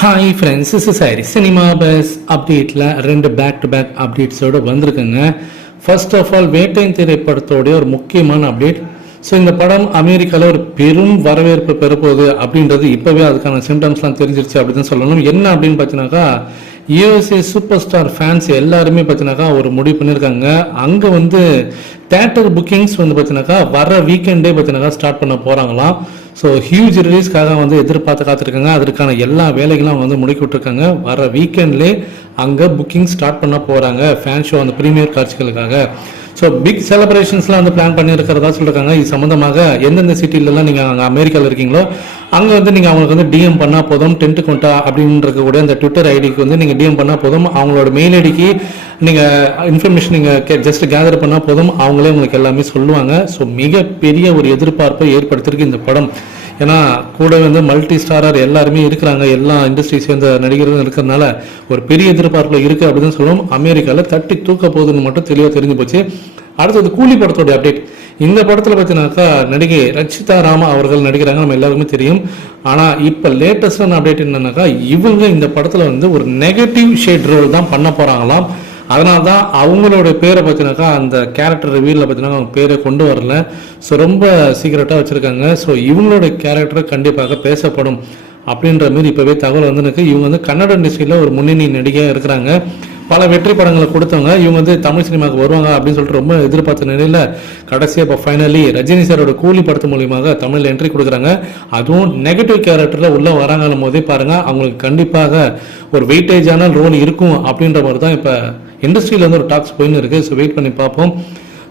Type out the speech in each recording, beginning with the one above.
Hi friends is sorry cinema buzz அப்டேட்டில் ரெண்டு back to back அப்டேட்ஸோடு வந்திருக்குங்க. ஃபர்ஸ்ட் ஆஃப் ஆல் வேட்டையின் திரைப்படத்தோடைய ஒரு முக்கியமான அப்டேட் ஸோ இந்த படம் அமெரிக்காவில் ஒரு பெரும் வரவேற்பு பெறப்போகுது அப்படின்றது இப்போவே அதுக்கான சிம்டம்ஸ்லாம் தெரிஞ்சிருச்சு அப்படின்னு சொல்லணும். என்ன அப்படின்னு பார்த்தீங்கன்னாக்கா யூஎஸ்ஏ சூப்பர் ஸ்டார் ஃபேன்ஸ் எல்லாருமே பார்த்தீங்கன்னாக்கா ஒரு முடிவு பண்ணியிருக்காங்க அங்கே வந்து தேட்டர் புக்கிங்ஸ் வந்து பார்த்தீங்கன்னாக்கா வர வீக்கெண்டே பார்த்தீங்கன்னாக்கா ஸ்டார்ட் பண்ண போகிறாங்களாம் ஸோ ஹியூஜ் ரிலீஸ்க்காக வந்து எதிர்பார்த்து காத்திருக்காங்க. அதற்கான எல்லா வேலைகளும் வந்து முடுக்கி விட்டுருக்காங்க வர வீக்கெண்ட்லேயே அங்கே புக்கிங் ஸ்டார்ட் பண்ண போகிறாங்க ஃபேன் ஷோ அந்த ப்ரீமியர் காட்சிகளுக்காக. ஸோ பிக் செலிப்ரேஷன்ஸ்லாம் வந்து பிளான் பண்ணியிருக்கிறதா சொல்லியிருக்காங்க இது சம்மந்தமாக எந்தெந்த சிட்டிலலாம் நீங்கள் அங்கே அமெரிக்காவில் இருக்கீங்களோ அங்கே வந்து நீங்கள் அவங்களுக்கு வந்து டிஎம் பண்ணால் போதும் டென்ட் கொண்டா அப்படின்ற கூட அந்த ட்விட்டர் ஐடிக்கு வந்து நீங்கள் டிஎம் பண்ணால் போதும். அவங்களோட மெயில் ஐடிக்கு நீங்கள் இன்ஃபர்மேஷன் நீங்கள் ஜஸ்ட் கேதர் பண்ணால் போதும். அவங்களே உங்களுக்கு எல்லாமே சொல்லுவாங்க. ஸோ மிகப்பெரிய ஒரு எதிர்பார்ப்பை ஏற்படுத்தியிருக்கு இந்த படம். ஏன்னா கூட வந்து மல்டி ஸ்டாரர் எல்லாருமே இருக்கிறாங்க. எல்லா இண்டஸ்ட்ரி சேர்ந்த நடிகர்களும் இருக்கிறதுனால ஒரு பெரிய எதிர்பார்ப்பில் இருக்குது அப்படின்னு சொல்லுவோம் அமெரிக்காவில் தட்டி தூக்க போகுதுன்னு மட்டும் தெளிவாக தெரிஞ்சு போச்சு. அடுத்தது கூலி படத்தோடைய அப்டேட் இந்த படத்தில் பார்த்தீங்கன்னாக்கா நடிகை ரச்சிதா ராமா அவர்கள் நடிக்கிறாங்க. நம்ம எல்லாருக்குமே தெரியும். ஆனால் இப்போ லேட்டஸ்டான அப்டேட் என்னன்னாக்கா இவங்க இந்த படத்தில் வந்து ஒரு நெகட்டிவ் ஷேட் ரோல் தான் பண்ண போகிறாங்களாம் அதனால தான் அவங்களோட பேரை பார்த்தீங்கன்னாக்கா அந்த கேரக்டர் ரிவியூவில் பார்த்தீங்கன்னா அவங்க பேரை கொண்டு வரல. ஸோ ரொம்ப சீக்கிரட்டாக வச்சுருக்காங்க. ஸோ இவங்களோட கேரக்டர் கண்டிப்பாக பேசப்படும். அப்படின்ற மாதிரி இப்போவே தகவல் வந்து இவங்க வந்து கன்னட இண்டஸ்ட்ரியில் ஒரு முன்னணி நடிகையாக இருக்கிறாங்க. பல வெற்றி படங்களை கொடுத்தவங்க இவங்க வந்து தமிழ் சினிமாவுக்கு வருவாங்க அப்படின்னு சொல்லிட்டு ரொம்ப எதிர்பார்த்த நிலையில் கடைசியாக இப்போ ஃபைனலி ரஜினி சாரோட கூலி படத்து மூலியமாக தமிழில் என்ட்ரி கொடுக்குறாங்க. அதுவும் நெகட்டிவ் கேரக்டரில் உள்ளே வராங்கன்னும் போதே பாருங்க அவங்களுக்கு கண்டிப்பாக ஒரு வெயிட்டேஜான ரோல் இருக்கும் அப்படின்ற மாதிரி தான் இப்போ இண்டஸ்ட்ரியில வந்து ஒரு டாக்ஸ் போயின்னு இருக்கு. ஸோ வெயிட் பண்ணி பார்ப்போம்.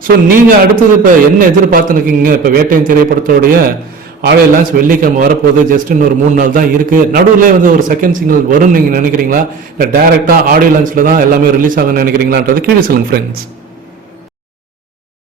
ஸோ நீங்கள் அடுத்தது இப்போ என்ன எதிர்பார்த்துருக்கீங்க இப்போ வேட்டையின் திரைப்படத்தோடைய ஆடியோ லான்ச் வெள்ளிக்கிழமை வரப்போகுது. ஜஸ்ட் ஒரு மூணு நாள் தான் இருக்கு. நடுவில் வந்து ஒரு செகண்ட் சிங்கிள் வரும்னு நீங்கள் நினைக்கிறீங்களா? இல்லை டேரெக்டாக ஆடியோ லான்ச்சில் தான் எல்லாமே ரிலீஸ் ஆகும்னு நினைக்கிறீங்களான்றது கீழே சொல்லுங்கள் ஃப்ரெண்ட்ஸ்